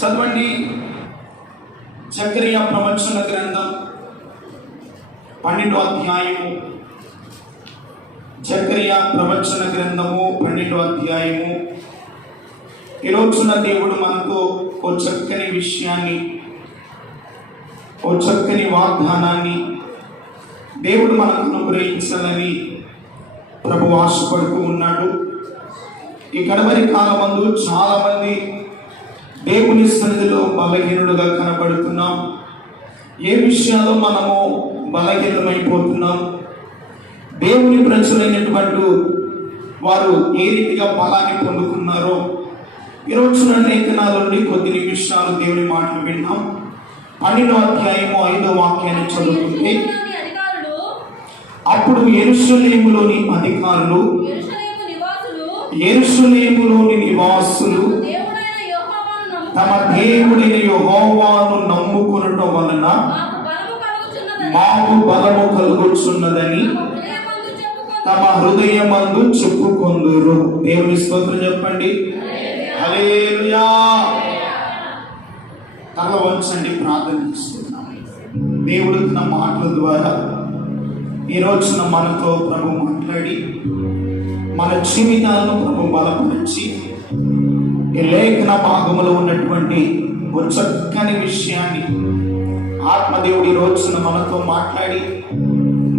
చదవండి. జకరియా ప్రవచన గ్రంథం 12వ అధ్యాయము. జకరియా ప్రవచన గ్రంథము 12వ అధ్యాయము. ఈ రోజున దేవుడు మనకు ఓ చక్కని విషయాన్ని, ఓ చక్కని వాగ్దానాన్ని దేవుడు మనకు అనుగ్రహించాలని ప్రభు ఆశపడుతూ ఉన్నాడు. ఈ కడవరి కాలమందు చాలా మంది దేవుని సన్నిధిలో బలహీనులుగా కనబడుతున్నాం. ఏ విషయాల్లో మనము బలహీనమైపోతున్నాం, దేవుని ప్రజలైనటువంటి వారు ఏ రీతిగా బలాన్ని పొందుకున్నారో ఈరోజున లేఖనాల నుండి కొద్ది నిమిషాలు దేవుని మాటలు విన్నాం. 12వ అధ్యాయము 5వ వాక్యాన్ని చదువుతుంటే, అప్పుడు యెరూషలేములోని అధికారులు, యెరూషలేములోని నివాసులు తమ దేవుడైన యెహోవాను నమ్ముకొనుట వలన మాకు బలము కలుగుచున్నదని తమ హృదయమందు చెప్పుకొందురు. దేవుని స్తోత్రం చెప్పండి. హల్లెలూయా. తల వంచండి, ప్రార్థన చేస్తున్నాం. దేవుడు తన మాటల ద్వారా ఈ రోజున మనతో ప్రభు మాట్లాడి మన జీవితాలను ప్రభు బలపరిచి ఈ లేఖన భాగంలో ఉన్నటువంటి ఒక చక్కని విషయాన్ని ఆత్మదేవుడి రోజున మనతో మాట్లాడి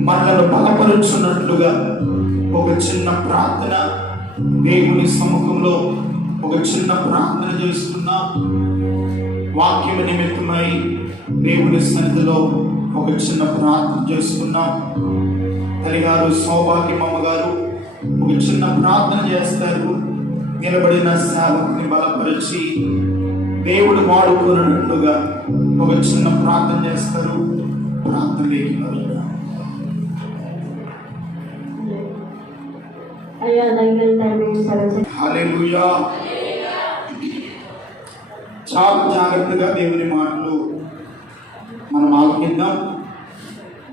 మనలను బలపరుచున్నట్లుగా ఒక చిన్న ప్రార్థన దేవుని సముఖంలో ఒక చిన్న ప్రార్థన చేస్తున్నాం. వాక్యం నిమిత్తమై దేవుని సన్నిధిలో ఒక చిన్న ప్రార్థన చేసుకున్నాం. తల్లిగారు సౌభాగ్యమ్మ గారు ఒక చిన్న ప్రార్థన చేస్తారు. నిలబడిన సేవకుని బలపరిచి దేవుడు వాడుకున్నట్లుగా ఒక చిన్న ప్రార్థన చేస్తారు. ప్రార్థన హల్లెలూయా. చాలా జాగ్రత్తగా దేవుని మాటలు మనం ఆలకిద్దాం.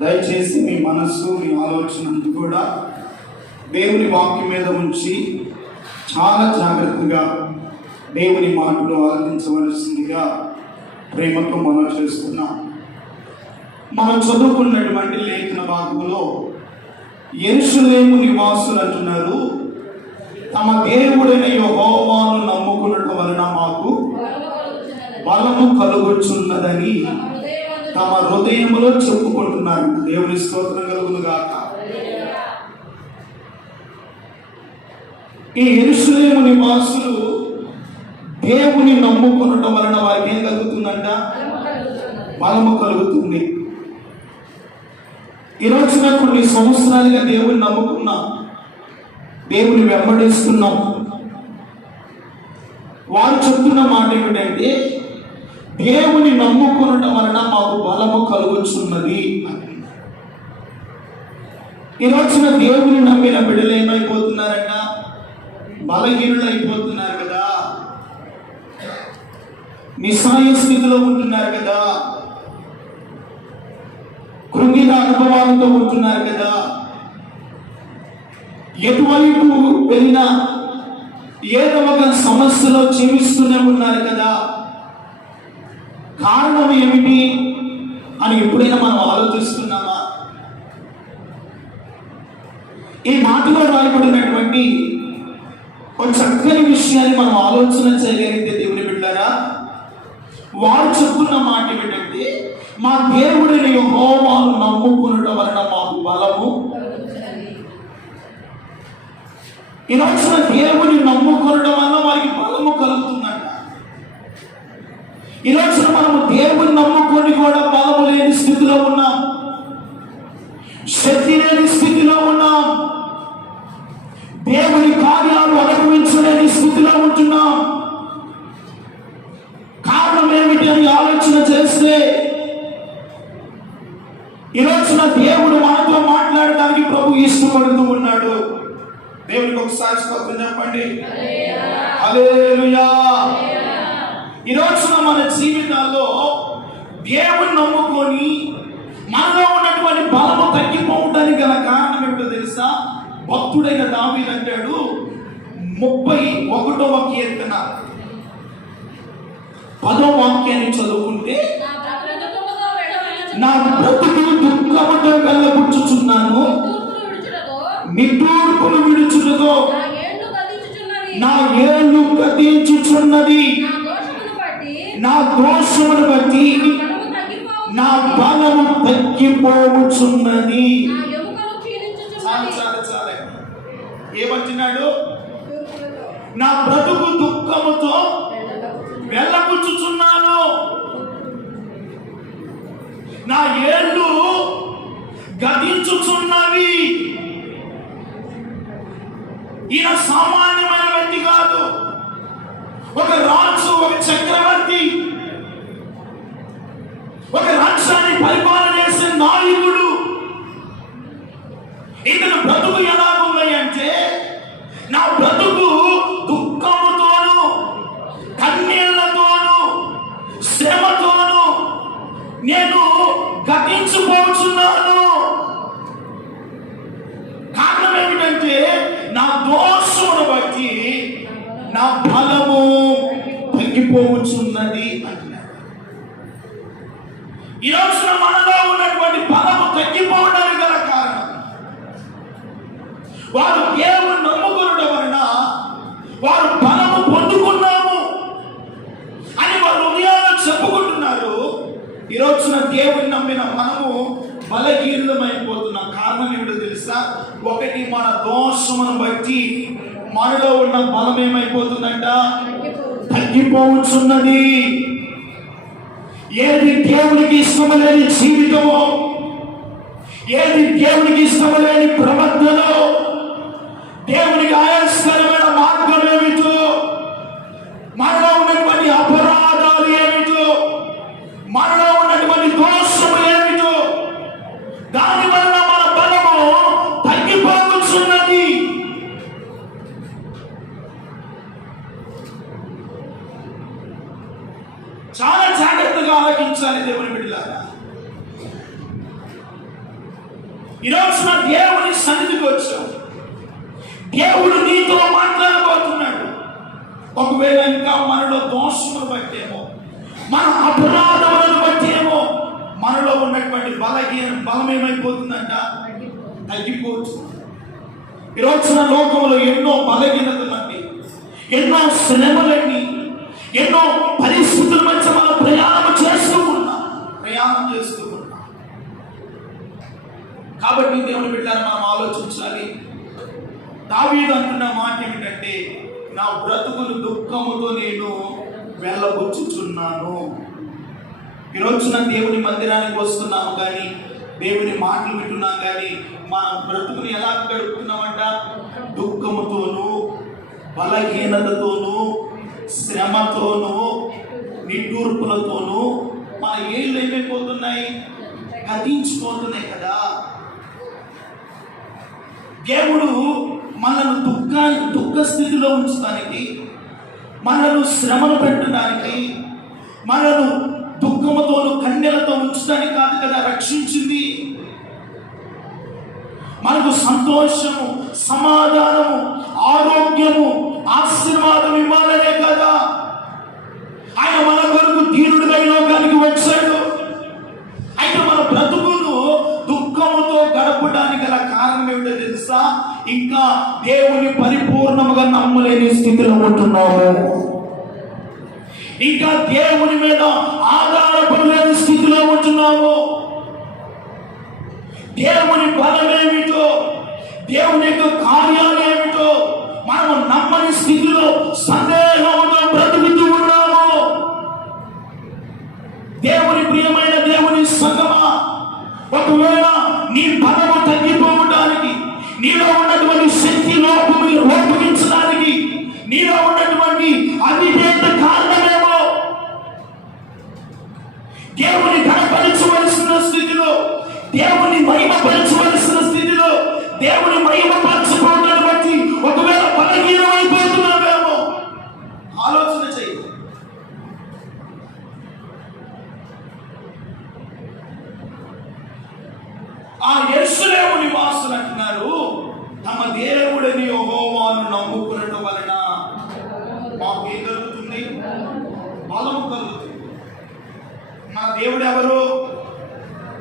దయచేసి మీ మనస్సు, మీ ఆలోచన కూడా దేవుని వాక్యం మీద ఉంచి చాలా జాగ్రత్తగా దేవుని మాటలు ఆలకించవలసిందిగా ప్రేమతో మనం చేస్తున్నాం. మనం చదువుకున్నటువంటి లేఖన భాగంలో యెరూషలేము నివాసులు అంటున్నారు, తమ దేవుడైన యెహోవాను నమ్ముకున్నట్టు వలన మాకు బలము కలుగుచున్నదని తమ హృదయములో చెప్పుకుంటున్నారు. దేవుని స్తోత్రం కలుగును గాక. ఈ యెరూషలేము నివాసులు దేవుని నమ్ముకునటం వలన వారికి ఏం కలుగుతుందంట? బలము కలుగుతుంది. ఈ రోజున కొన్ని సంవత్సరాలుగా దేవుని నమ్ముకున్నాం, దేవుని వెంబడిస్తున్నాం. వారు చెప్తున్న మాట ఏమిటంటే, దేవుని నమ్ముకునటం వలన మాకు బలము కలుగుతున్నది. ఈ రోజున దేవుని నమ్మిన బిడ్డలు ఏమైపోతున్నారంట? బలహీనులు అయిపోతున్నారు కదా, నిస్సాయ స్థితిలో ఉంటున్నారు కదా, కృంగిన అనుభవాలతో ఉంటున్నారు కదా, ఎటువైపు వెళ్ళినా ఏదో ఒక సమస్యలో జీవిస్తూనే ఉన్నారు కదా. కారణం ఏమిటి అని ఎప్పుడైనా మనం ఆలోచిస్తున్నామా? ఈ మాటలో రాయబడినటువంటి ఒక చక్కని విషయాన్ని మనం ఆలోచన చేయగలిగితే దేవుని బిడ్డలారా, వారు చెప్తున్న మాట ఏమిటంటే, మా దేవుడిని యెహోవాను నమ్ముకునటం వలన మాకు బలము. ఈ రోజున దేవుని నమ్ముకునడం వల్ల వారికి బలము కలుగుతుందంట. ఈ రోజున మనము దేవుని నమ్ముకొని కూడా బలము లేని స్థితిలో ఉన్నాం, శక్తి లేని స్థితిలో ఉన్నాం, దేవుని కార్యాలు అనుభవించలేని స్థితిలో ఉంటున్నాం. కారణం ఏమిటి అని ఆలోచన చేస్తే, ఈ రోజున దేవుడు మనతో మాట్లాడడానికి ప్రభు ఇష్టపడుతూ ఉన్నాడు. దేవునికి ఒకసారి స్తోత్రం చెప్పండి. హల్లెలూయా. ఈ రోజున మన జీవితాల్లో దేవుని నమ్ముకొని మనలో ఉన్నటువంటి బలము తగ్గిపోవడానికి గల కారణం ఏమిటో తెలుసా? భక్తుడైన దావీదు అంటాడు 31వ కీర్తన 10వ వాక్యాన్ని చదువుకుంటే, నా బ్రతుకు దుఃఖముతో వెళ్ళబుచ్చుచున్నాను, నిట్టూర్పును విడుచుటతో నా ఏళ్ళు గతించుచున్నది. నా దోషమును బట్టి నా బలము తగ్గిపోవచ్చున్నది. చాలు. ఏమంటున్నాడు? నా బ్రతుకు దుఃఖముతో వెళ్ళబుచ్చుచున్నాను, నా ఏళ్ళు గతించుచున్నవి. ఈయన సామాన్యమైన వ్యక్తి కాదు, ఒక రాజు, ఒక చక్రవర్తి, ఒక రాష్ట్రాన్ని పరిపాలన చేసే నాయకుడు. ఇతను బ్రతుకు ఎలా ఉంది అంటే, నా బ్రతుకు దుఃఖముతోను, కన్నీళ్లతోను, శ్రమతోను నేను గతించిపోతున్నాను. కారణం ఏమిటంటే, నా దోషమును బట్టి నా బలము తగ్గిపోవచ్చున్నది అంటున్నాడు. ఈ రోజున మనలో ఉన్నటువంటి బలము తగ్గిపోవడానికి గల కారణం, వారు దేవుని నమ్ముకునడం వలన వారు బలము పొందుకున్నాము అని వారు హృదయాల్లో చెప్పుకుంటున్నారు. ఈ రోజున దేవుని నమ్మిన మనము బలహీనమైపోతున్నాం. కారణం ఏమిటో తెలుసా? ఒకటి, మన దోషమును బట్టి మనలో ఉన్న బలం ఏమైపోతుందంట? తగ్గిపోవచ్చున్నది. ఏది దేవునికి ఇష్టము లేని జీవితమో, ఏది దేవునికి ఇష్టము లేని ప్రవర్తనో, దేవునికి ఆయాస్కరమైన మార్గం ఏమిటో, మనలో ఉన్నటువంటి అపరాధాలు ఏమిటో, మనలో ఉన్నటువంటి దోషము ఏమిటో, దాని వలన మన బలము తగ్గిపోవచ్చున్నది. చాలా జాగ్రత్తగా ఆలోచించాలి దేవుని బిడ్డలారా. ఈరోజు నా దేవుని సన్నిధికి వచ్చావు, దేవుడు నీతో మాట్లాడబోతున్నాడు. ఒకవేళ ఇంకా మనలో దోషమును బట్టేమో, మన అపరాధములను బట్టేమో మనలో ఉన్నటువంటి బలం ఏమైపోతుందంట? తగ్గిపోవచ్చు. ఈరోజున లోకంలో ఎన్నో బలహీనతలన్నీ, ఎన్నో శ్రమలన్నీ, ఎన్నో పరిస్థితుల మధ్య మనం ప్రయాణం చేస్తూ ఉన్నాం. కాబట్టి దేవుని బిడ్డలారా, మనం ఆలోచించాలి. దావీదు అంటున్న మాట ఏమిటంటే, నా బ్రతుకును దుఃఖముతో నేను వెళ్ళబుచ్చుచున్నాను. ఈరోజున దేవుని మందిరానికి వస్తున్నాము కానీ, దేవుని మాటలు వింటున్నాం కానీ, మన బ్రతుకుని ఎలా గడుపుతున్నామంట? దుఃఖముతోనూ, బలహీనతతోనూ, శ్రమతోనూ, నిట్టూర్పులతోనూ మన ఏళ్ళు ఏమైపోతున్నాయి? గతించిపోతున్నాయి కదా. దేవుడు మనల్ని దుఃఖ స్థితిలో ఉంచడానికి, మనల్ని శ్రమను పెట్టడానికి, మనల్ని దుఃఖముతోను కన్నెలతో ఉంచడానికి కాదు కదా రక్షించింది. మనకు సంతోషము, సమాధానము, ఆరోగ్యము, ఆశీర్వాదం ఇవ్వాలనే కదా ఆయన మన కొరకు దీనుడిగా లోకానికి వచ్చాడు. అయితే మన బ్రతుకును దుఃఖముతో గడపడానికి గల కారణం ఏమిటో తెలుసా? ఇంకా దేవుని పరిపూర్ణముగా నమ్మలేని స్థితిలో ఉంటున్నాము, ఇంకా దేవుని మీద ఆధారపడలేని స్థితిలో ఉంటున్నాము. దేవుని బలం ఏమిటో, దేవుని యొక్క కార్యాలు ఏమిటో మనము నమ్మని స్థితిలో సందేహంతో బ్రతుకుతూ ఉన్నాము. దేవుని ప్రియమైన దేవుని సంగమా, ఒకవేళ నీ బలము తగ్గిపోవడానికి, నీలో ఉన్నటువంటి శక్తి లోపించడానికి, నీలో ఉన్నటువంటి అవిధేయత కారణమేమో, దేవుని కనపరచవలసిన స్థితిలో, దేవుని మహిమపరచవలసిన స్థితిలో, దేవుని మహిమపరచుకోవడాన్ని బట్టి ఒకవేళ బలహీనమైపోతున్నావేమో ఆలోచన చేయి. ఆ యెరూషలేము నివాసులు అంటున్నారు, తమ దేవుడని యెహోవాను నమ్ముకునడం వలన మాకు ఏం కలుగుతుంది? బలము కలుగుతుంది. దేవుడు ఎవరు?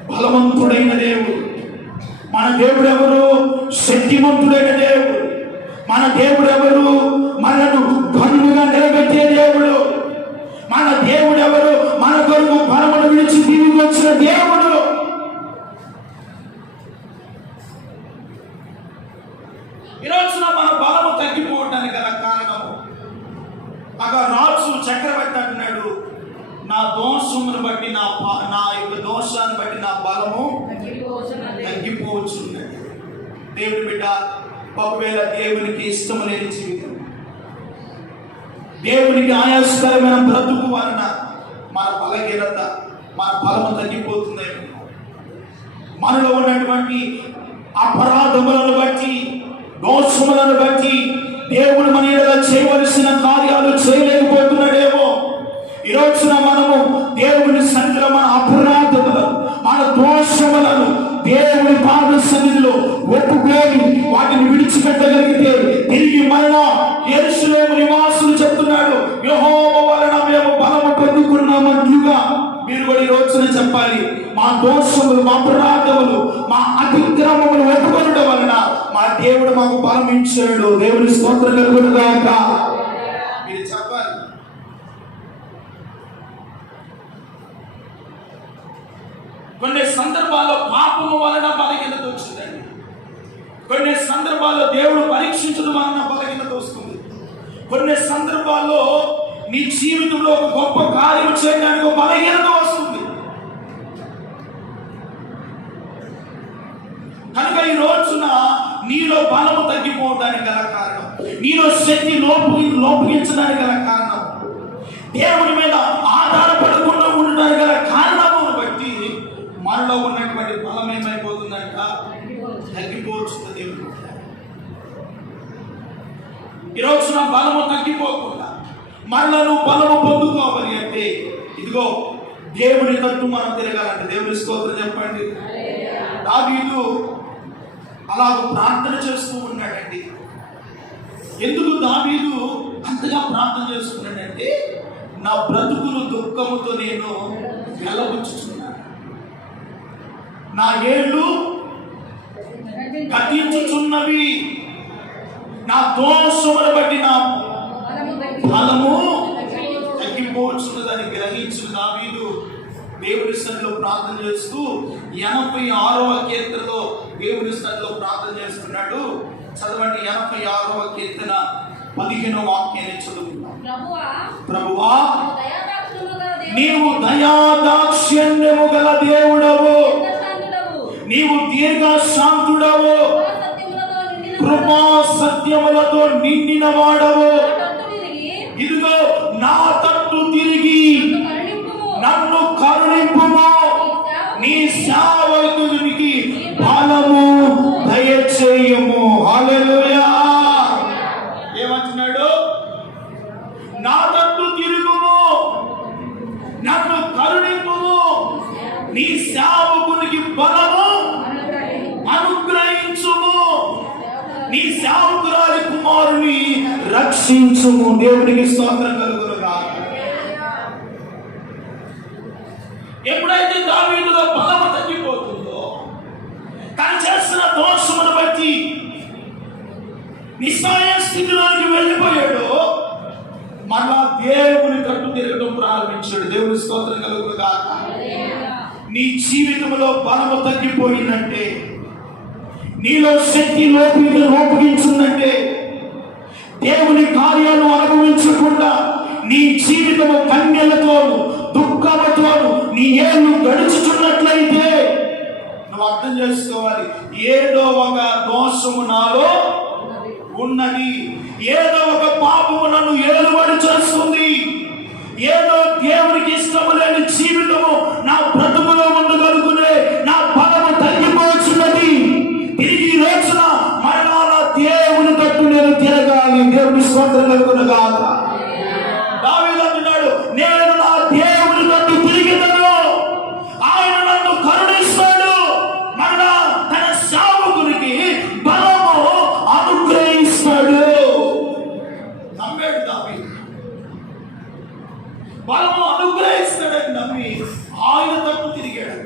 బలవంతుడైన దేవుడు. మన దేవుడు ఎవరు? శక్తిమంతుడైన దేవుడు. మన దేవుడు ఎవరు? మనను ఘనులుగా నిలబెట్టే దేవుడు. మన దేవుడు ఎవరు? మన కొరకు పరమును విడిచి తిరిగి వచ్చిన దేవుడు. ఈరోజున మన బలము తగ్గిపోవడానికి గల కారణము, అక్కడ రాజు చక్రవర్తి అంటున్నాడు, నా దోషమును బట్టి నా యొక్క దోషాన్ని బట్టి నా బలము తగ్గిపోవచ్చున్నది. దేవుని బిడ్డ, ఒకవేళ దేవునికి ఇష్టం లేని జీవితం, దేవునికి ఆయాసకరమైన బ్రతుకు వలన మన బలహీనత, మన బలము తగ్గిపోతుందేమో. మనలో ఉన్నటువంటి అపరాధములను బట్టి, దోషములను బట్టి దేవుడు మన ఎడల చేయవలసిన కార్యాలు చేయలేకపోతున్నాడేమో. ఈ రోజున మనము దేవుని సన్నిధిలో మన అపరాధములను, మన దోషములను దేవుని పాద సన్నిధిలో ఒప్పుకొని వాటిని విడిచిపెట్టగలిగితే తిరిగి మరలా యెరూషలేము నివాసులు చెప్తున్నాడు, యెహోవా వలన మేము బలము పొందుకున్నామట్లుగా మీరు కూడా ఈ రోజున చెప్పాలి, మా దోషములు, మా అపరాధములు, మా అతిక్రమములు ఒప్పుకొనడం వలన మా దేవుడు మాకు బలం ఇచ్చాడు. దేవుని స్తోత్రం కలుగును గాక. మీరు చెప్పాలి. కొన్ని సందర్భాల్లో పాపము వలన బలహీనత వచ్చిందండి. కొన్ని సందర్భాల్లో దేవుడు పరీక్షించడం వలన బలహీనత వస్తుంది. కొన్ని సందర్భాల్లో నీ జీవితంలో ఒక గొప్ప కార్యం చేయడానికి ఒక బలహీనత వస్తుంది. కనుక ఈ రోజున నీలో బలము తగ్గిపోవడానికి గల కారణం, నీలో శక్తి లోపించడానికి గల కారణం, దేవుని మీద ఆధారపడకుండా ఉండడానికి గల కారణమును బట్టి మనలో ఉన్నటువంటి బలం ఏమైపోతుందంట? తగ్గిపోవచ్చు. దేవుడు ఈ రోజున బలము తగ్గిపోకుండా మరలా నువ్వు బలము పొందుకోవాలి అంటే, ఇదిగో దేవుని తట్టు మనం తిరగాలంటే, దేవుని స్తోత్రం చెప్పండి. దావీదు అలాగ ప్రార్థన చేస్తూ ఉన్నాడండి. ఎందుకు దావీదు అంతగా ప్రార్థన చేస్తున్నాడంటే, నా బ్రతుకును దుఃఖముతో నేను వెలబుచ్చుచున్నాను, నా ఏళ్ళు గతించుచున్నవి, నా దోషమును బట్టి నా బలము తగ్గిపోవచ్చున్నదని గ్రహించిన దావీదు దేవుని సన్నిధిలో ప్రార్థన చేస్తూ 86వ కీర్తనలో దేవుని సన్నిధిలో ప్రార్థన చేస్తున్నాడు. చదవండి, 86వ కీర్తన 15వ వాక్యాన్ని చదువుతున్నాం. ప్రభువా, నీవు దయాదాక్షిణ్యము గల దేవుడవు, నీవు దీర్ఘశాంతుడవు, కృపా సత్యములతో నిండిన వాడవు. ఇదిగో నా తట్టు తిరిగి నన్ను కరుణింపుము, నీ సేవకునికి బలము దయచేయము. హల్లెలూయా. ఏమంటున్నాడు? నా తట్టు తిరుగుము, నన్ను కరుణింపుము, నీ సేవకునికి బలము అనుగ్రహించుము, నీ సేవకురాలి కుమారుని రక్షించుము. దేవునికి స్తోత్రం కలుగును గాక. ఎప్పుడైతే దావీదులో బలము తగ్గిపోతుందో, తను చేసిన దోషమును బట్టి నిస్సహాయ స్థితిలోకి వెళ్ళిపోయాడు, మరలా దేవుని తట్టు తిరగడం ప్రారంభించాడు. దేవుని స్తోత్రం కలుగును గాక. నీ జీవితంలో బలము తగ్గిపోయిందంటే, నీలో శక్తి లోపించిందంటే, దేవుని కార్యాలు అనుభవించకుండా నీ జీవితము కన్యలతోను దుఃఖముతోను నీ ఏళ్ళు గడుచుచున్నట్లయితే నువ్వు అర్థం చేసుకోవాలి, ఏదో ఒక దోషము నాలో ఉన్నది, ఏదో ఒక పాపము నన్ను ఏలుబడి చేస్తుంది, ఏదో దేవునికి ఇష్టము లేని జీవితము నా బ్రతుకులో ఉండగలుగునే నా బలము తగ్గిపోతున్నది. తిరిగి రోజున మరలా దేవుని తట్టు నేను తిరగాలి. దేవుని స్తోత్రం కలుగును గాక. దావీదు అంటున్నాడు, నేను నా దేవుని తట్టు తిరిగినను, ఆయన నన్ను కరుణిస్తాడు, మరలా తన సేవకునికి బలము అనుగ్రహిస్తాడు. నమ్మాడు దావీదు, బలము అనుగ్రహిస్తాడని నమ్మి ఆయన తప్పు తిరిగాడు.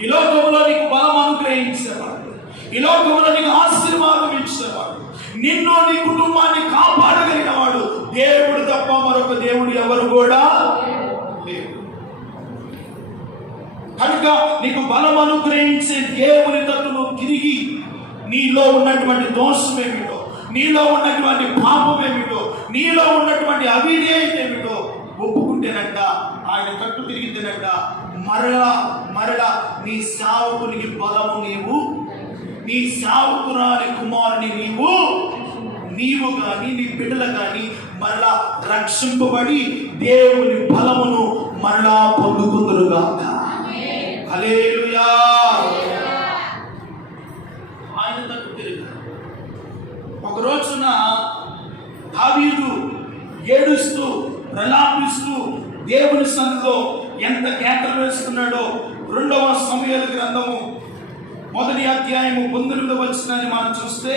ఈ లోకంలో నీకు బలం అనుగ్రహించేవాడు, ఈ లోకంలో నీకు ఆశీర్వాదం ఇచ్చేవాడు, నిన్ను నీ కుటుంబాన్ని కాపాడగలిగిన వాడు దేవుడు తప్ప మరొక దేవుడు ఎవరు కూడా లేరు. కనుక నీకు బలం అనుగ్రహించే దేవుని తట్టు నువ్వు తిరిగి నీలో ఉన్నటువంటి దోషం ఏమిటో, నీలో ఉన్నటువంటి పాపం ఏమిటో, నీలో ఉన్నటువంటి అవిధేయత ఏమిటో ఒప్పుకుంటేనంట, ఆయన తట్టు తిరిగితేనంట మరలా నీ సేవకునికి బలము నీవు, నీ సేవకురాలి కుమారుని నీవు కానీ నీ బిడ్డలు కానీ మరలా రక్షింపబడి దేవుని బలమును మరలా పొందుకుందురుగాక. హల్లెలూయా. ఆయన తట్టు తిరిగాడు. ఒక రోజున దావీదు ఏడుస్తూ ప్రలాపిస్తూ దేవుని సన్నిధిలో ఎంత కేకలు వేస్తున్నాడో 2వ సమూయేలు గ్రంథము 1వ అధ్యాయము 19వ వచనాన్ని మనం చూస్తే,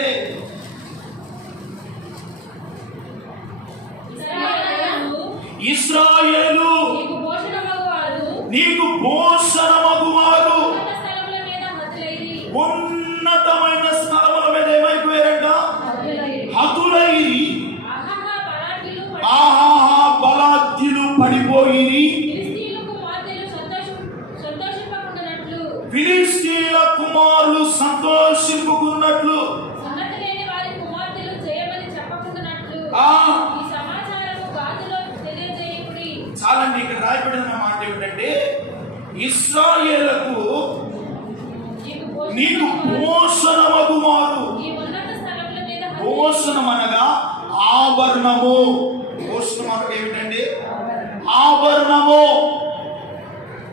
ఇశ్రాయేలు నీకు భూషణమగువారు ఉన్నతమైన స్థలముల మీద ఏమైపోయారంట? హతులై ఆహా బలాద్యులు పడిపోయి ఫిలిష్తీయుల కుమారులు సంతోషింపుకున్నట్లు చాలండి. ఇక్కడ రాయబడిన మాట ఏమిటంటే, ఇశ్రాయేలుకు నీకు భూషణమగువారు. భూషణం అనగా ఆభరణము. భూషణం అనగా ఏమిటండి? ఆభరణము.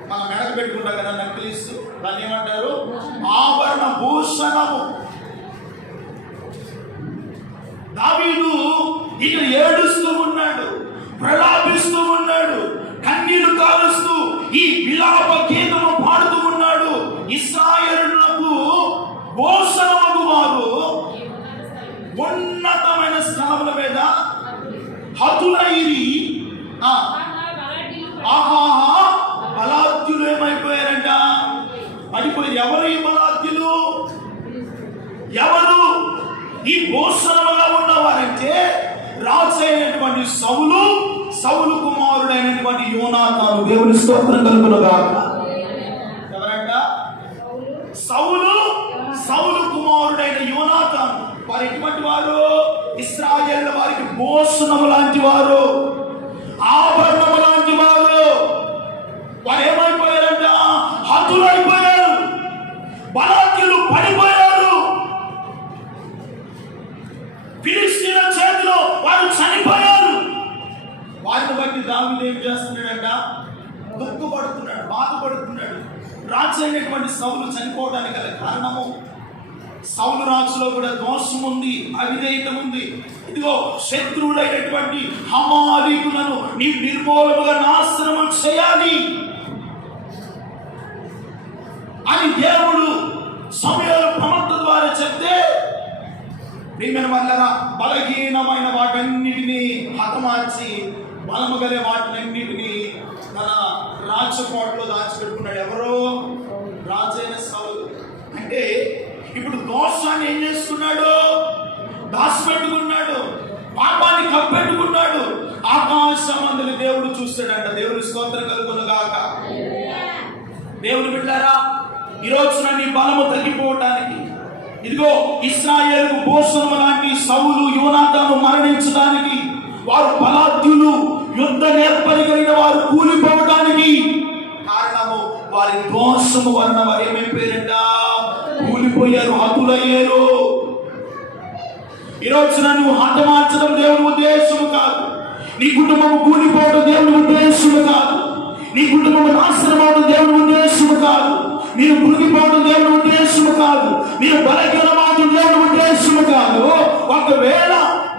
మనం మెడకు పెట్టుకుంటాం కదా నక్లిస్, దాన్ని ఏమంటారు? ఆభరణ భూషణము. దావీదు ఇక్కడ ఏడుస్తూ ఉన్నాడు, ప్రలాపిస్తూ ఉన్నాడు, కన్నీళ్లు కారుస్తూ ఈ విలాప గీతము పాడుతూ ఉన్నాడు. ఇశ్రాయేలునకు భూషణమగువారు ఉన్నతమైన స్థలముల మీద హతులైరి. బలాద్యులు ఏమైపోయారంట? పడిపోయి. ఎవరు ఈ బలాద్యులు? ఎవరు ఈ భూషణముగా ఉన్నవారంటే, రాజు అయినటువంటి సౌలు కుమారుడైనటువంటి యోనాతాను. దేవుని స్తోత్రం కలుగునుగాక. ఎవరంట? సౌలు కుమారుడైన యోనాతాను. వారు ఎటువంటి వారు? ఇశ్రాయేలు వారికి భూషణము లాంటి వారు, ఆభరణము లాంటి వారు. వారు ఏమైపోయారంట? హతులైపోయారు, బలాద్యులు పడిపోయారు. ఫిలిష్తీయుల చేతిలో వారు చనిపోయారు. వారిని బట్టి దావీదు ఏం చేస్తున్నాడంట? దుఃఖపడుతున్నాడు, బాధపడుతున్నాడు. రాజు అయినటువంటి సౌలు చనిపోవడానికి గల కారణము, సౌలు రాజులో కూడా దోషం ఉంది, అవిధేయత ఉంది. ఇదిగో శత్రువులైనటువంటి హమాలీకులను నీ నిర్మూలముగా నాశనం చేయాలి అని దేవుడు సమూయేలు ప్రవక్త ద్వారా చెప్తే, ప్రియమైన వాళ్ళరా, బలహీనమైన వాటన్నిటినీ హతమార్చి బలము గల వాటినన్నిటినీ తన రాజకోటలో దాచిపెట్టుకున్నాడు. ఎవరో? రాజైన సౌలు. అంటే ఇప్పుడు దోషాన్ని ఏం చేసుకున్నాడు? దాచిపెట్టుకున్నాడు, పాపాన్ని కప్పెట్టుకున్నాడు. ఆకాశమందుని దేవుడు చూస్తాడంట. దేవుని స్తోత్రం కలుగునుగాక. దేవుని బిడ్డలారా, ఈ రోజున నీ బలము తగ్గిపోవటానికి, ఇదిగో ఇశ్రాయేలుకు భూషణము లాంటి సౌలు యోనాతాను మరణించడానికి, వారు బలాద్యులు, యుద్ధ నేర్పరి కలిగిన వారు కూలిపోవడానికి కారణము వారి దోషము వలన వారు ఏమైపోయారంట? కూలిపోయారు, హతులయ్యారు. ఈ రోజున నువ్వు హతమార్చడం దేవుని ఉద్దేశము కాదు, నీ కుటుంబము కూలిపోవడం దేవుని ఉద్దేశము కాదు, నీ కుటుంబము నాశనం అవడం దేవుని ఉద్దేశము కాదు, మీరు మునిగిపోవడం దేవుని ఉద్దేశము కాదు, మీరు బలహీనమవడం దేవుని ఉద్దేశము కాదు. ఒకవేళ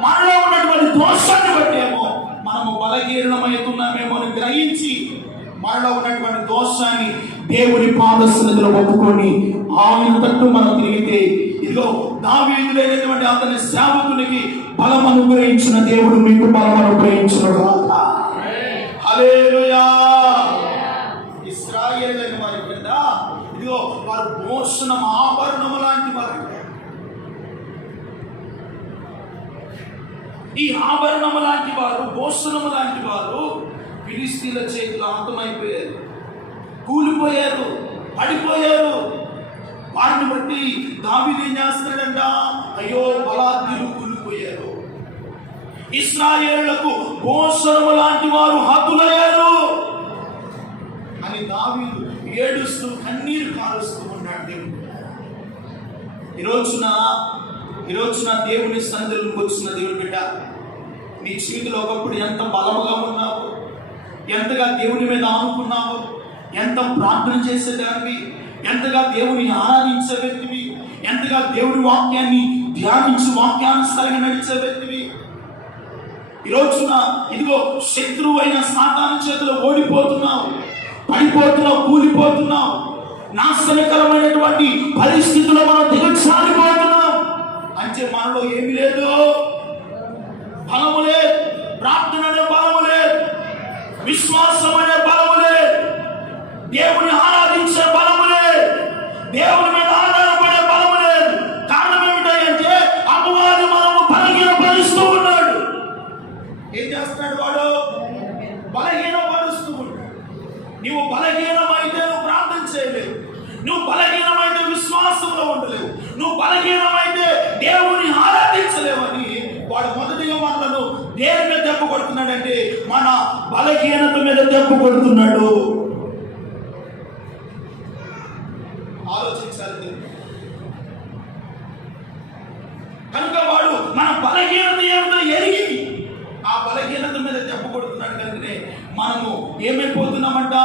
మనలో ఉన్నటువంటి దోషాన్ని బట్టేమో మనము బలహీనమవుతున్నామేమో అని గ్రహించి మనలో ఉన్నటువంటి దోషాన్ని దేవుని పాదసన్నిధిలో ఒప్పుకొని ఆయన తట్టు మనం తిరిగితే, ఇదిగో దావీదులైనటువంటి అతని సేవకునికి బలం అనుగ్రహించిన దేవుడు మీకు బలం అనుగ్రహించును గాక. హల్లెలూయా. వారు భూషణం ఆభరణము లాంటి వారు. ఈ ఆభరణము లాంటి వారు, భూషణము లాంటి వారు ఫిలిష్తీయుల చేతులు అంతమైపోయారు, కూలిపోయారు, పడిపోయారు. వారిని బట్టి దావీదు ఏం చేస్తాడంట, అయ్యో బలాఢ్యులు కూలిపోయారు, ఇశ్రాయేలులకు భూషణము లాంటి వారు హతులయ్యారు అని దావీదు ఏడుస్తూ కన్నీరు కారుస్తూ ఉన్నాడు. ఈరోజున దేవుని సన్నిధిలోకి వచ్చిన దేవుని బిడ్డ, నీ జీవితంలో ఒకప్పుడు ఎంత బలముగా ఉన్నావు, ఎంతగా దేవుని మీద ఆనుకున్నావు, ఎంత ప్రార్థన చేసేదానివి, ఎంతగా దేవుని ఆరాధించే వ్యక్తివి, ఎంతగా దేవుని వాక్యాన్ని ధ్యానించి వాక్యానుసారంగా నడిచే వ్యక్తివి. ఈరోజున ఇదిగో శత్రువు అయిన సాతాను చేతిలో ఓడిపోతున్నావు, పడిపోతున్నావు, కూలిపోతున్నావు, నాశనకరమైనటువంటి పరిస్థితుల్లో మనం దిగజారిపోతున్నాం. అంటే మనలో ఏమి లేదు, బలము లేదు, ప్రార్థన అనే బలము లేదు, విశ్వాసం అనే బలము లేదు, దేవుని ఆరాధించే బలము లేదు, దేవుని మీద ఆధారపడే బలము లేదు. కారణం ఏమిటంటే అపవాది మనము బలహీనపరుస్తూ ఉన్నాడు. ఏం చేస్తున్నాడు వాడు? బలహీనపరుస్తూ ఉన్నాడు. నువ్వు బలహీనమైతే నువ్వు ప్రార్థన చేయలేవు, నువ్వు బలహీనమైతే విశ్వాసంలో ఉండలేవు, నువ్వు బలహీనమైతే దేవుని ఆరాధించలేవని వాడు మొదటిగా మనలను దేని మీద దెబ్బ కొడుతున్నాడంటే మన బలహీనత మీద దెబ్బ కొడుతున్నాడు. ఆలోచించాలి. కనుక వాడు మన బలహీనత ఏమిటో ఎరిగి ఆ బలహీనత మీద దెబ్బ కొడుతున్నాడు. కనుకనే మనము ఏమైపోతున్నామంట,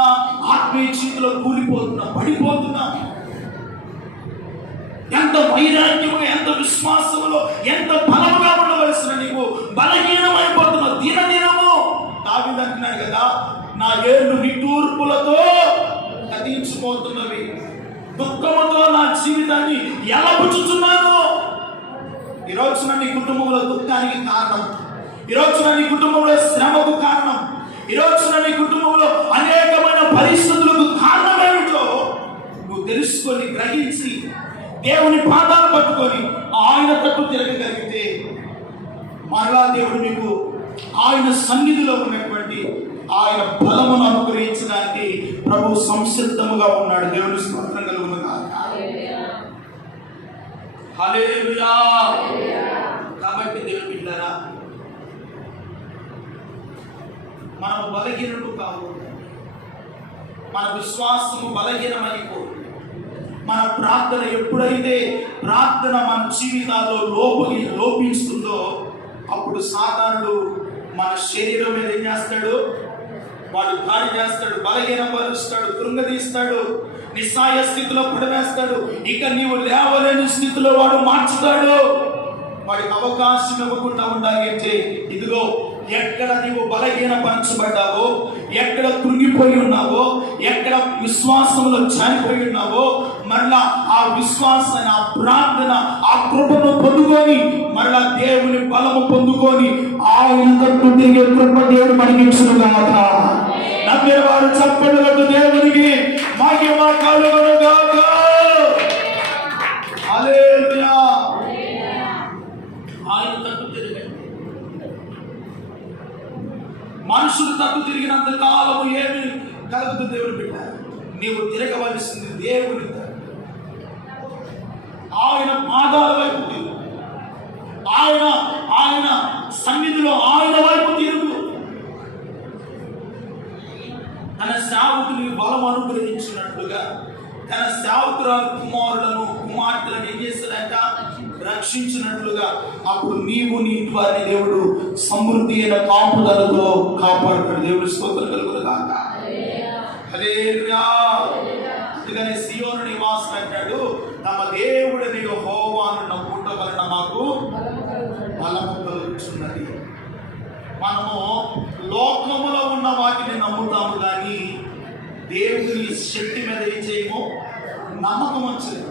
ఆత్మీయ జీవితంలో కూలిపోతున్నాం, పడిపోతున్నాం. ఎంత వైరాగ్యము, ఎంత విశ్వాసములో, ఎంత బలముగా ఉండవలసిన నీవు బలహీనమైపోతున్నావు దినదినము. దావీదు అంటున్నాడు కదా, నా ఏళ్ళు నిట్టూర్పులతో గతించిపోతున్నవి, దుఃఖముతో నా జీవితాన్ని ఎలబుచ్చుచున్నాను. ఈరోజున నీ కుటుంబంలో దుఃఖానికి కారణం, ఈరోజున నీ కుటుంబంలో శ్రమకు కారణం, ఈరోజున నీ కుటుంబంలో అనేకమైన పరిస్థితులకు కారణమేమిటో నువ్వు తెలుసుకొని గ్రహించి దేవుని పాదాలు పట్టుకొని ఆయన తట్టు తిరగగలిగితే మరలా దేవుడు నీకు ఆయన సన్నిధిలో ఉన్నటువంటి ఆయన బలమును అనుగ్రహించడానికి ప్రభు సంసిద్ధముగా ఉన్నాడు. దేవుని స్తోత్రం కలుగును గాక. హల్లెలూయా. కాబట్టి దేవుని బిడ్డలారా, మనము బలహీనులు కావు, మన విశ్వాసము బలహీనమైపోదు. మన ప్రార్థన ఎప్పుడైతే ప్రార్థన మన జీవితాల్లో లోపిస్తుందో అప్పుడు సాతానుడు మన శరీరం మీద ఏం చేస్తాడు, వాడు దాడి చేస్తాడు, బలహీనపరుస్తాడు, కృంగదీస్తాడు, నిస్సాయ స్థితిలో పడవేస్తాడు. ఇక నీవు లేవలేని స్థితిలో వాడు మార్చుతాడు. వాడికి అవకాశం ఇవ్వకుండా ఉండాలి. అంటే ఇదిగో ఎక్కడ నీవు బలహీనపరచబడ్డావో, ఎక్కడ కృంగిపోయి ఉన్నావో, ఎక్కడ విశ్వాసంలో చనిపోయి ఉన్నావో, మరలా ఆ విశ్వాసాన్ని, ఆ ప్రార్థన, ఆ కృపను పొందుకొని మరలా దేవుని బలము పొందుకొని ఆయన తట్టు తిరిగే కృప దేవుడు మనకిచ్చును గాక. నమ్మిన వారు చప్పట్లు కొట్టు దేవునికి మహిమ కలుగును గాక. హల్లెలూయా. ఆయన తట్టు తిరిగండి. మనుషులు తట్టు తిరిగినంత కాలము ఏమి కలుగుతుంది? దేవుని బిడ్డ, నీవు తిరగవలసింది దేవుని తట్టు. ఆయన పాదాల వైపు తిరుగు, ఆయన సన్నిధిలో ఆయన వైపు తిరుగు. తన సేవకుని బలం అనుగ్రహించినట్లుగా తన సేవకురాలు కుమారులను కుమార్తెలను ఏం చేస్తాడంట? రక్షించినట్లుగా అప్పుడు నీవు నీ వారిని దేవుడు సమృద్ధి అయిన కాపుదలతో కాపాడుతాడు. దేవుడు స్తోత్రం కలుగును గాక. హల్లెలూయా. అందుకని సియోను నివాసులు అంటాడు, తమ దేవుడిని యెహోవాను నమ్ముట వలన మాకు బలము కలుగుచున్నది. మనము లోకములో ఉన్న వాటిని నమ్ముతాము కానీ దేవుని శక్తి మీద ఏం చేయము, నమ్మకం వచ్చేది.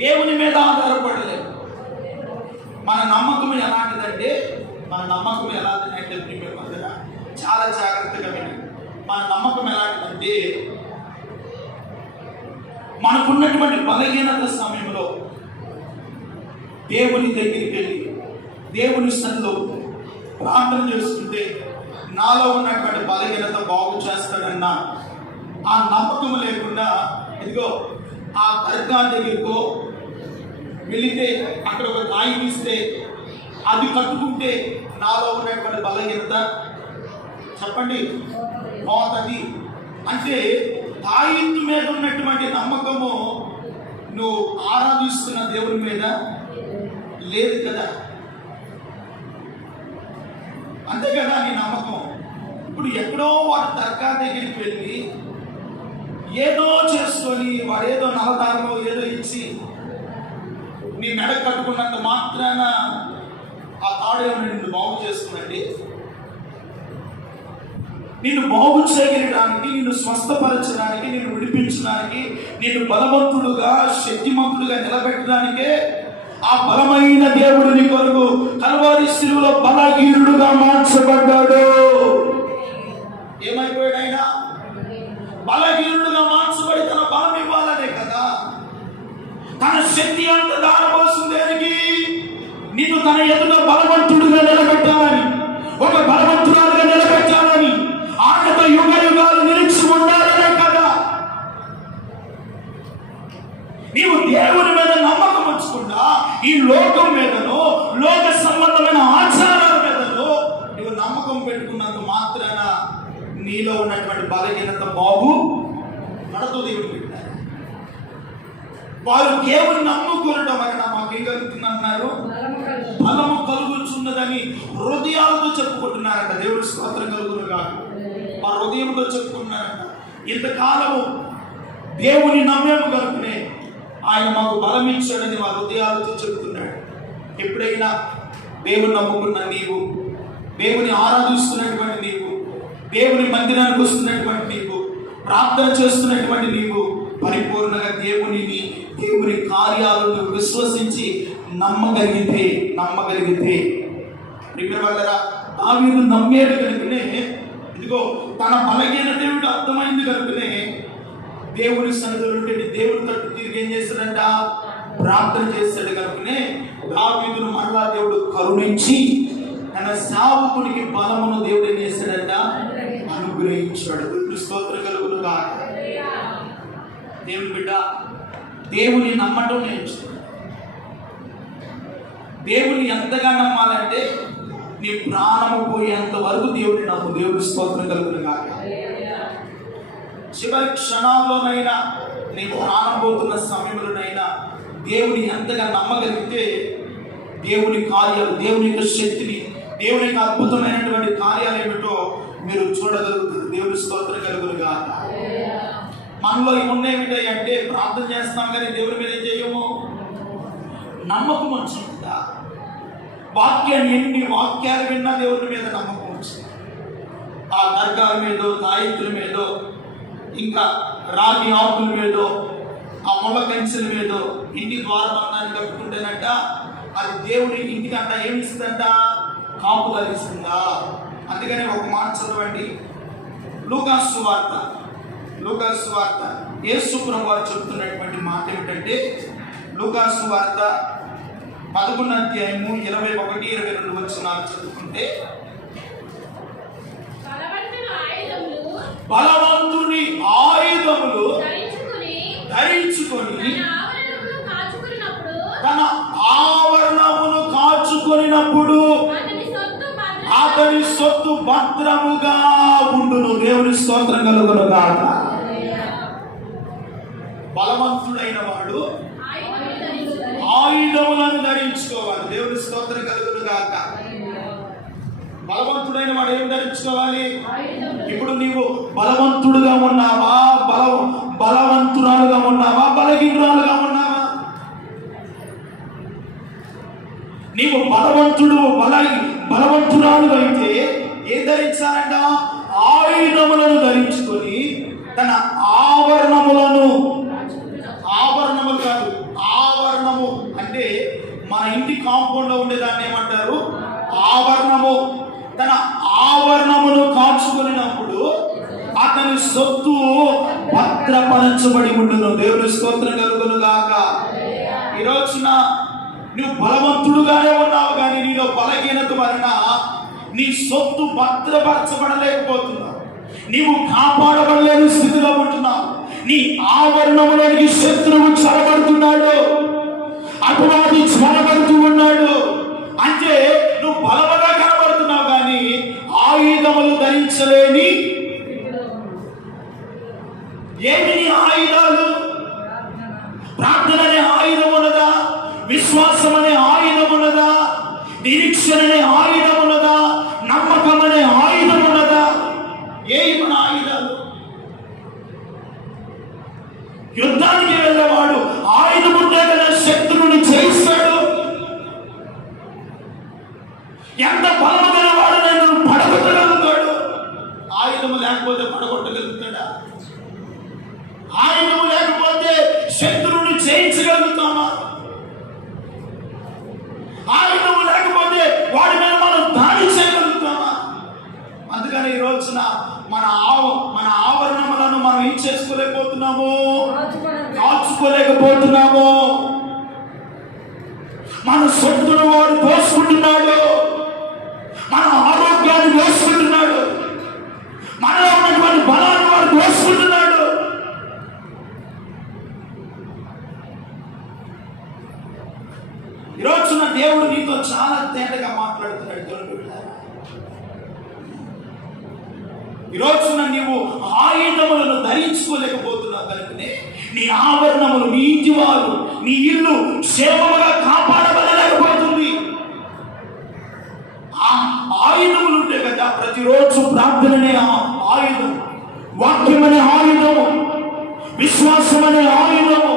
దేవుని మీద ఆధారపడలేదు. మన నమ్మకం ఎలాంటిదంటే, చాలా జాగ్రత్తగా వినండి. మన నమ్మకం ఎలాంటిదంటే, మనకున్నటువంటి బలహీనత సమయంలో దేవుని దగ్గరికి వెళ్ళి దేవుని సన్నిధిలో ప్రార్థన చేసుకుంటే నాలో ఉన్నటువంటి బలహీనత బాగు చేస్తాడన్న ఆ నమ్మకం లేకుండా ఇదిగో ఆ దర్గా దగ్గరకో వెళితే అక్కడ ఒక రాయి తీస్తే అది కట్టుకుంటే నాలో ఉన్నటువంటి బలహీనత చెప్పండి పోతుంది. అంటే తాయింతు మీద ఉన్నటువంటి నమ్మకము నువ్వు ఆరాధిస్తున్న దేవుని మీద లేదు కదా, అంతే కదా నీ నమ్మకం. ఇప్పుడు ఎక్కడో వాడు దర్గా దగ్గరికి వెళ్ళి ఏదో చేసుకొని వాడు ఏదో నవతారమో ఏదో ఇచ్చి నీ మెడ కట్టుకున్నంత మాత్రాన ఆ తాడేమో నిన్ను బాగు చేస్తుందండి. నిన్ను బాగు చేయడానికి, నిన్ను స్వస్థపరచడానికి, నిన్ను విడిపించడానికి, నిన్ను బలవంతుడుగా శక్తిమంతుడుగా నిలబెట్టడానికే ఆ బలమైన దేవుడిని కొరకు కల్వారి శిలువలో బలహీనుడుగా మార్చబడ్డాడు. ఏమైపోయాడు ఆయన? బలహీనుడుగా మార్చబడి తన బలం ఇవ్వాలనే కదా, తన శక్తి అంత దారబోసు దేనికి? నిన్ను తన ఎదుట బలవంతుడుగా నిలబెట్టాలని, ఒక బలవంతురాలుగా నిలబెట్టాలని, ఆయనతో యుగ యుగాలు నిలిచి ఉండాలనే కదా. నీవు దేవుని మీద నమ్మకం ఉంచకుండా ఈ లోకం మీదనో లోక సంబంధమైన ఆచారాల మీదనో నీవు నమ్మకం పెట్టుకున్నంత మాత్రాన నీలో ఉన్నటువంటి బలహీనత బాగు పడతో దేవుడు పెట్టారు. వారు దేవుని నమ్ముకోవడం వలన మాకేం కలుగుతుందన్నారు? బలము కలుగుతున్నదని హృదయాలతో చెప్పుకుంటున్నారంట. దేవుడి స్తోత్రం కలుగును కాదు, ఆ హృదయంతో చెప్పుకుంటున్నారంట. ఇంతకాలము దేవుని నమ్మేము కనుకనే ఆయన మాకు బలం ఇచ్చాడని మా హృదయాలతో చెప్తున్నాడు. ఎప్పుడైనా దేవుని నమ్ముకున్న నీవు, దేవుని ఆరాధిస్తున్నటువంటి నీవు, దేవుని మందిరానికి వస్తున్నటువంటి నీవు, ప్రార్థన చేస్తున్నటువంటి నీవు పరిపూర్ణంగా దేవుని కార్యాలను విశ్వసించి నమ్మగలిగితే ప్రియమైన దావీదు నమ్మేడు కనుకనే ఇదిగో తన బలహీనత ఏమిటో అర్థమైంది కనుకనే దేవుని సన్నిధిలో ఉంటే దేవుని తట్టు తిరిగి ఏం చేస్తాడంట? ప్రార్థన చేస్తాడు కనుకనే దావీదును మరలా దేవుడు కరుణించి తన సేవకునికి బలమును దేవుడు ఏం చేస్తాడంట? అనుగ్రహించాడు. స్తోత్రం కలుగును గాక. దేవుని బిడ్డ, దేవుని నమ్మటం నేర్చుకో. దేవుని ఎంతగా నమ్మాలంటే నీ ప్రాణము పోయేంత వరకు దేవుని నమ్ము. దేవుని స్తోత్రం కలుగును గాక. చివరి క్షణాల్లోనైనా నీ ప్రాణం పోతున్న సమయంలోనైనా దేవుని ఎంతగా నమ్మగలిగితే దేవుని కార్యాలు, దేవుని యొక్క శక్తిని, దేవుని యొక్క అద్భుతమైనటువంటి కార్యాలు ఏమిటో మీరు చూడగలుగుతారు. దేవుని స్తోత్రం కలుగును గాక. మనలో ఏమిటి అంటే ప్రార్థన చేస్తాం కానీ దేవుని మీద ఏం చేయము, నమ్మకం వచ్చిందా? వాక్యాన్ని ఎన్ని వాక్యాలు విన్నా దేవుని మీద నమ్మకం వచ్చింది. ఆ దర్గాల మీదో, తాయితుల మీదో, ఇంకా రాగి ఆకుల మీదో, ఆ మొల కంచెల మీదో ఇంటి ద్వారబంధాన్ని కట్టుకుంటేనంట అది దేవుని ఇంటికి అంట ఏమిస్తుందంట? కాపు కలిగిస్తుందా? అందుకనే ఒక మాట చదవండి, లూకాసు వార్త యేసు ప్రభువు వారు చెప్తున్నటువంటి మాట ఏమిటంటే, లూకాసు వార్త 11వ అధ్యాయము 21-22 వచనాలు చదువుకుంటే, బలవంతుని ఆయుధములు ధరించుకొని తన ఆవరణమును కాచుకొనినప్పుడు అతని సొత్తు భద్రముగా ఉండును. దేవుని స్తోత్రం కలుగును గాక. బలవంతుడైన వాడు ఆయుధములను ధరించుకోవాలి. దేవుని స్తోత్రం కలుగును గాక. బలవంతుడైన వాడు ఏం ధరించుకోవాలి? ఇప్పుడు నీవు బలవంతుడుగా ఉన్నావా, బలవంతురాలుగా ఉన్నావా, బలహీనురాలుగా ఉన్నావా? నీవు బలవంతురాలు అయితే ఏం ధరించాలంట? ఆయుధములను ధరించుకొని తన ఆవరణములు కాదు, ఆవరణము అంటే మన ఇంటి కాంపౌండ్ లో ఉండేదాన్ని ఏమంటారు? ఆవరణము. తన ఆవరణమును కాచుకున్నప్పుడు అతని సొత్తు భద్రపరచబడి ఉండును. దేవుని స్తోత్రం కలుగును గాక. ఈ రోజున నువ్వు బలవంతుడుగానే ఉన్నావు, కానీ నీలో బలహీనత వలన నీ సొత్తు భద్రపరచబడలేకపోతున్నావు. నీవు కాపాడబడలేని స్థితిలో ఉంటున్నావు. నీ ఆవరణంలోనికి శత్రువు చొరబడుతున్నాడు, అపవాది చొరబడుతూ ఉన్నాడు. అంటే నువ్వు బలముగా కనబడుతున్నావు, కానీ ఆయుధములు ధరించలేని. ఏమి నీ ఆయుధాలు? ప్రార్థన అనే ఆయుధం ఉన్నదా? విశ్వాసం అనే ఆయుధం ఉన్నదా? నిరీక్షణ అనే ఆయుధం ఉన్నదా? నమ్మకం అనే ఆయుధం ఉన్నదా? ఏమి మన ఆయుధాలు? యుద్ధానికి వెళ్ళేవాడు ఆయుధం ఉంటే కదా శత్రువుని జయిస్తాడు. ఎంత బలము గలవాడు నేను పడగొట్టగలుగుతాడు. ఆయుధము లేకపోతే పడగొట్టగలుగుతాడా? ఆయుధము లేకపోతే శత్రువుని జయించగలుగుతామా? ఆయుధము లేకపోతే వాడి మీద మనం దాడి చేయగలుగుతామా? అందుకని ఈ రోజున మన ఆవరణములను మనం ఏం చేసుకోలేకపోతున్నాము, కాచుకోలేకపోతున్నాము. మన సొత్తును వాడు దోసుకుంటున్నాడు, మన ఆరోగ్యాన్ని దోసుకుంటున్నాడు, మనలో ఉన్నటువంటి బలాన్ని వాడు దోసుకుంటున్నాడు. ఈ రోజున దేవుడు నీతో చాలా తేటగా మాట్లాడుతున్నాడు. దేవుడు ఈ రోజున నీవు ఆయుధములను ధరించుకోలేకపోతున్నావు కనుకనే నీ ఆవరణములు, నీ ఇంటి వారు, నీ ఇల్లు క్షేమముగా కాపాడబడలేకపోతుంది. ఆ ఆయుధములు ఉంటే కదా ప్రతిరోజు ప్రార్థననే ఆయుధం, వాక్యం అనే ఆయుధము, విశ్వాసం అనే ఆయుధము,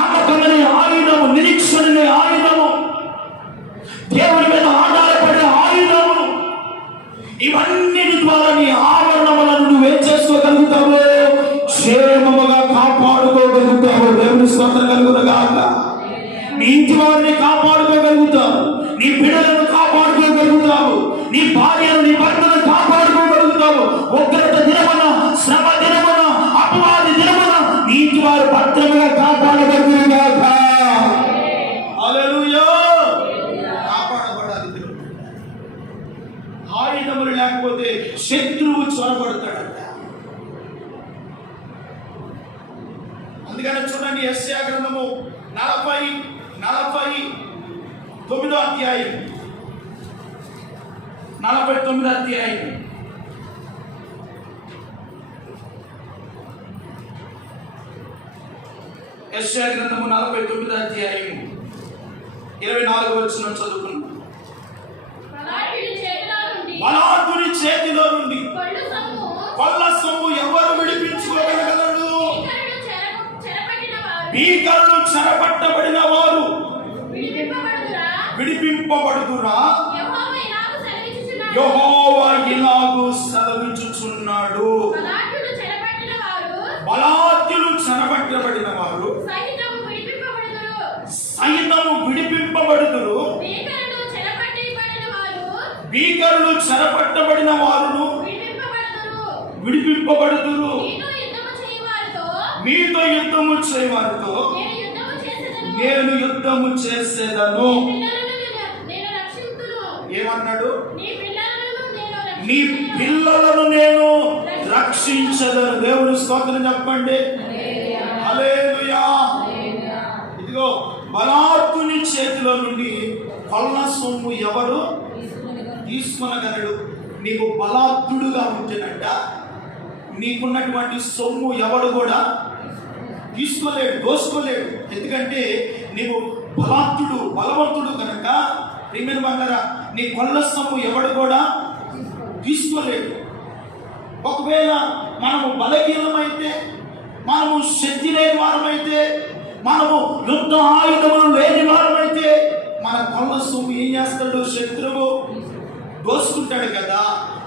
నమ్మకం అనే ఆయుధము, నిరీక్షణ అనే ఆయుధము, దేవుని మీద ఆధారపడే ఆయుధము. ఇవన్నిటి ద్వారా నీ ఆవరణములను నువ్వేం చేసుకోగలుగుతావు? క్షేమముగా కాపాడుకోగలుగుతావు. దేవుని స్తోత్రం కలుగును గాక. నీ ఇంటి వారిని కాపాడుకోగలుగుతావు, నీ బిడ్డలను కాపాడుకోగలుగుతావు, నీ భార్యను, నీ భర్తను కాపాడుకోగలుగుతావు. ఉగ్రత దినమున, శ్రమ దినమున, అపవాది దినమున నీ ఇంటి వారు భద్రముగా కాపాడగలుగును గాక. హల్లెలూయా. కాపాడబడాలి. ఆయుధములు లేకపోతే శత్రువు చొరబడతాడంట. అందుకని చూడండి, యెషయా గ్రంథము 49వ అధ్యాయం, 49వ అధ్యాయం యెషయా గ్రంథము 49వ అధ్యాయం 24వ వచనం చదువుకున్నాం. బలాఢ్యుని చేతిలో నుండి కొల్ల సొమ్ము ఎవరు విడిపించుకోగలగలడు? భీకరులు చెరపట్టబడిన వారు విడిపింపబడుదురా? యెహోవా ఇలాగు సెలవిచ్చుచున్నాడు. బలాఢ్యులు చెరపట్టబడిన వారు సైతము విడిపింపబడుదురు. భీకరులు చెరపట్టబడిన వారును విడిపింపబడుదురు. మీతో యుద్ధము చేయవారితో నేను యుద్ధము చేసేదను. ఏమన్నాడు? నీ పిల్లలను నేను రక్షించదను. దేవుని స్తోత్రం చెప్పండి. హల్లెలూయా. ఇదిగో బలాఢ్యుని చేతిలో నుండి కొల్ల సొమ్ము ఎవరు తీసుకొనగలడు? నీకు బలాఢ్యుడుగా ఉంటేనంట నీకున్నటువంటి సొమ్ము ఎవడు కూడా తీసుకోలేడు, దోసుకోలేడు. ఎందుకంటే నీవు బలాఢ్యుడు, బలవంతుడు కనుక ప్రియమైన బంగారా నీ కొల్ల సొమ్ము ఎవడు కూడా తీసుకోలేడు. ఒకవేళ మనము బలహీనమైతే, మనము శక్తి లేని వారమైతే, మనము యుద్ధ ఆయుధములు లేని వారమైతే మన కొల్ల సొమ్ము ఏం చేస్తాడు? శత్రువు దోసుకుంటాడు కదా,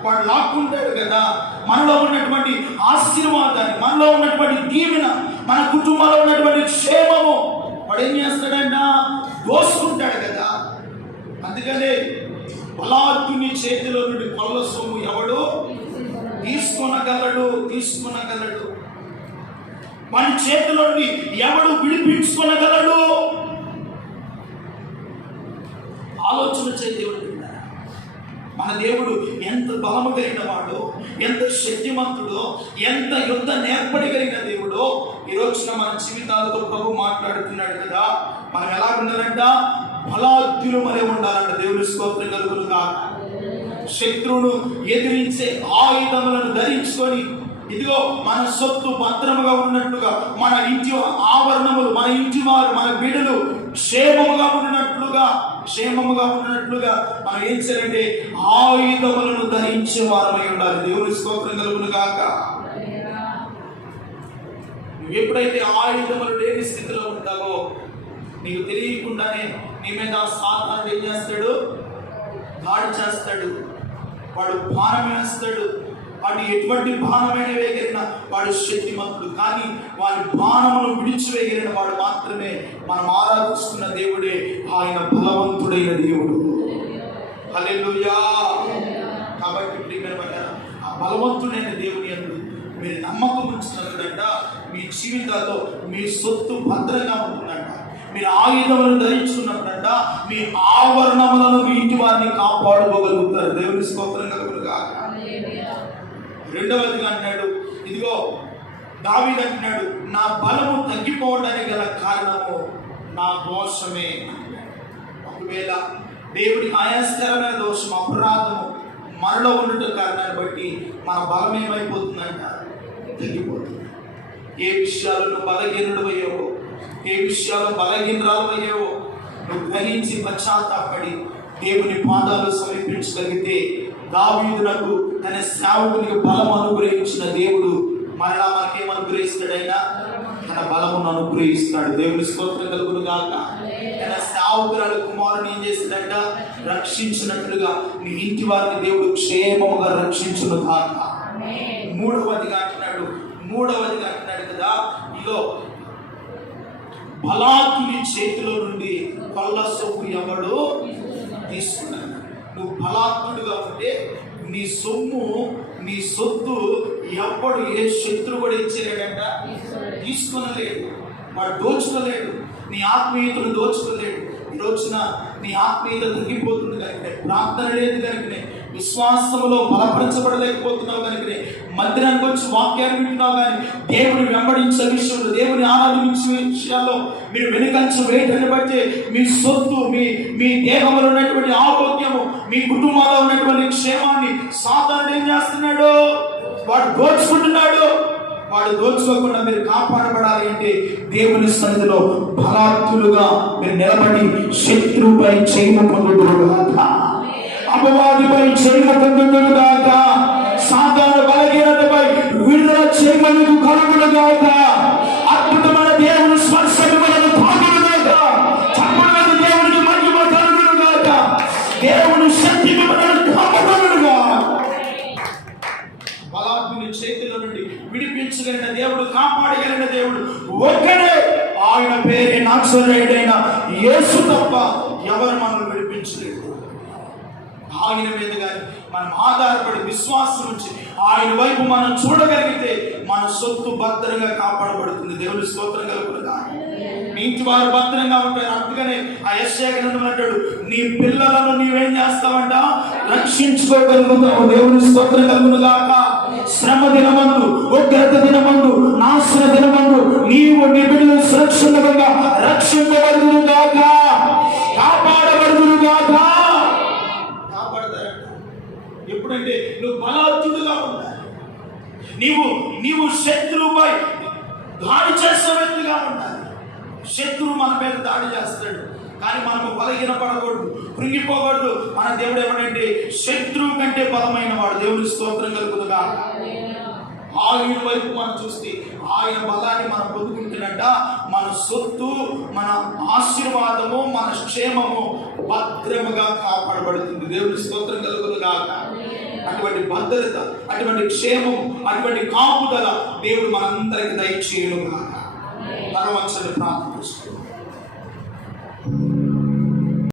వాడు లాక్కుంటాడు కదా. మనలో ఉన్నటువంటి ఆశీర్వాదాన్ని, మనలో ఉన్నటువంటి దీవెన, మన కుటుంబంలో ఉన్నటువంటి క్షేమము వాడు ఏం చేస్తాడంట? దోసుకుంటాడు కదా. అందుకనే బలాఢ్యుని చేతిలో నుండి కొల్ల సొమ్ము ఎవడు తీసుకొనగలడు? వాని చేతిలోని ఎవడు విడిపించుకొనగలడు? ఆలోచన చేయ దేవుడు. మన దేవుడు ఎంత బలము కలిగిన వాడు, ఎంత శక్తిమంతుడో, ఎంత యుద్ధ నేర్పడి కలిగిన దేవుడో ఈ రోజున మన జీవితాలతో ప్రభు మాట్లాడుతున్నాడు కదా. మనం ఎలా ఉండాలంట? బలాద్యులు మరే ఉండాలంట. దేవుని స్తోత్రం కలుగునుగా. శత్రువును ఎదిరించే ఆయుధములను ధరించుకొని, ఇదిగో మన సొత్తు భద్రముగా ఉన్నట్లుగా, మన ఇంటి ఆవరణములు, మన ఇంటి వారు, మన బిడ్డలు క్షేమముగా ఉన్నట్లుగా మనం ఏం చేయాలంటే ఆయుధములను ధరించే వారమై ఉండాలి. దేవుని స్తోత్రం కలుగును గాక. నువ్వు ఎప్పుడైతే ఆయుధములు లేని స్థితిలో ఉంటావో నీకు తెలియకుండానే నీ మీద సాతానుడు ఏం చేస్తాడు? దాడి చేస్తాడు. వాడు బాణం వేస్తాడు. వాడు ఎటువంటి బాణమైన వేగిరిన వాడు శక్తిమంతుడు. కానీ వాడి బాణమును విడిచివేగిరిన వాడు మాత్రమే మనం ఆరాధిస్తున్న దేవుడే ఆయన బలవంతుడైన దేవుడు. హల్లెలూయా. కాబట్టి ప్రియమైన ఆ బలవంతుడైన దేవుని యందు మీరు నమ్మకం ఉంచినట్లంట మీ జీవితాల్లో మీ సొత్తు భద్రంగా ఉంటుందంట. మీరు ఆయుధములను ధరించుకున్నప్పుడంట మీ ఆవరణములను మీ ఇంటి వారిని కాపాడుకోగలుగుతారు. దేవుని స్తోత్రం కలుగునుగా. రెండవదిగా అంటున్నాడు, ఇదిగో దావీదు అంటున్నాడు, నా బలము తగ్గిపోవడానికి గల కారణము నా దోషమే. ఒకవేళ దేవుడికి ఆయాస్కరమైన దోషం, అపరాధము మనలో ఉండటం కారణాన్ని బట్టి మన బలం ఏమైపోతుందంట? తగ్గిపోతుంది. ఏ విషయాలు నువ్వు బలహీనుడు అయ్యావో, ఏ విషయాలు బలహీనరాలు అయ్యావో నువ్వు గ్రహించి పశ్చాత్తాపడి దేవుని పాదాలు సమర్పించగలిగితే, దావీదునకు తన సేవకునికి బలం అనుగ్రహించిన దేవుడు మరలా మనకేం అనుగ్రహిస్తాడైనా? తన బలమును అనుగ్రహిస్తాడు. దేవుని స్తోత్రం కలుగును గాక. తన సేవకురాలు కుమారుని ఏం చేస్తాడంట? రక్షించినట్లుగా నీ ఇంటి వారిని దేవుడు క్షేమముగా రక్షించును గాక. మూడవదిగా అంటున్నాడు కదా, ఇదో బలాతుని చేతిలో నుండి కొల్ల సొమ్ము ఎవడు తీసుకున్నాడు. నువ్వు బలాత్ముడుగా ఉంటే నీ సొమ్ము, నీ సొత్తు ఎప్పుడు ఏ శత్రువు కూడా ఇచ్చేలేడంట? తీసుకొనలేడు. వాడు దోచుకోలేడు. నీ ఆత్మీయతను దోచుకోలేడు. ఈ రోజున నీ ఆత్మీయత తగ్గిపోతుంది కనుకనే, ప్రార్థన లేదు కనుకనే, విశ్వాసములో బలపరచబడలేకపోతున్నావు కనుకనే, మందిరానికి వచ్చి వాక్యాన్ని వింటున్నావు కానీ దేవుని వెంబడించే విషయంలో, దేవుని ఆరాధించే విషయాల్లో మీరు వెనుకంచ వేయటాన్ని బట్టి మీ సొత్తు, మీ దేహంలో ఉన్నటువంటి ఆరోగ్యము, మీ కుటుంబంలో ఉన్నటువంటి క్షేమాన్ని సాతానుడు ఏం చేస్తున్నాడు? వాడు దోచుకుంటున్నాడు. వాడు దోచుకోకుండా మీరు కాపాడబడాలి అంటే దేవుని సన్నిధిలో బలాత్తులుగా మీరు నిలబడి శత్రువుపై చేయము పొందుదురుగాక, అపవాదిపై చేయము పొందుదురుగాక, సాతాను బలహీనతపై విడుదల చేయమని కలుగునుగాక. అద్భుతమైన దేవుని స్పర్శ మనకు తాకునుగాక. చప్పటి దేవునికి మహిమ కలుగునుగాక. దేవుని శక్తి మనకు కాపాడునుగాక. బలాత్ముని చేతిలో నుండి విడిపించగలిగిన దేవుడు, కాపాడగలిగిన దేవుడు ఒక్కడే. ఆయన పేరే నాజరేయుడైన యేసు తప్ప ఎవరు మనల్ని విడిపించలేదు. ఆయన మీద కానీ మనం ఆధారపడి విశ్వాసం నుంచి ఆయన వైపు మనం చూడగలిగితే మన సొత్తు భద్రంగా కాపాడబడుతుంది. దేవుని స్తోత్రం కలుగునుగా. నీ ఇంటి వారు భద్రంగా ఉంటారు. అందుకనే ఆ యెషయా గ్రంథంలో అంటాడు, నీ పిల్లలను నీవేం చేస్తావంట? రక్షించుకోగలుగుతావు. దేవుని స్తోత్రం కలుగునుగాక. శ్రమ దినమందు, ఉగ్రత దినమందు, నాశన దినమందు నీవు నీ బిడ్డలు సురక్షితంగా రక్షింపబడుదురుగాక, కాపాడబడుదురుగాక. ఎప్పుడంటే నువ్వు బలాత్తుడుగా ఉండాలి. నీవు శత్రువుపై దాడి చేసే వ్యక్తిగా ఉండాలి. శత్రువు మన మీద దాడి చేస్తాడు కానీ మనము బలహీనపడకూడదు, కృంగిపోకూడదు. మన దేవుడు ఏమంటే శత్రువు కంటే బలమైన వాడు. దేవుని స్తోత్రం కలుగునుగా. ఆయన వైపు మనం చూస్తే ఆయన బలాన్ని మనం పొందుకుంటున్నట్ట మన సొత్తు, మన ఆశీర్వాదము, మన క్షేమము భద్రముగా కాపాడబడుతుంది. దేవుని స్తోత్రం కలుగునుగా. అటువంటి భద్రత, అటువంటి క్షేమం, అటువంటి కాపుదల దేవుడు మనందరికి దయచేయునుగాక. పరమచని ప్రార్థన.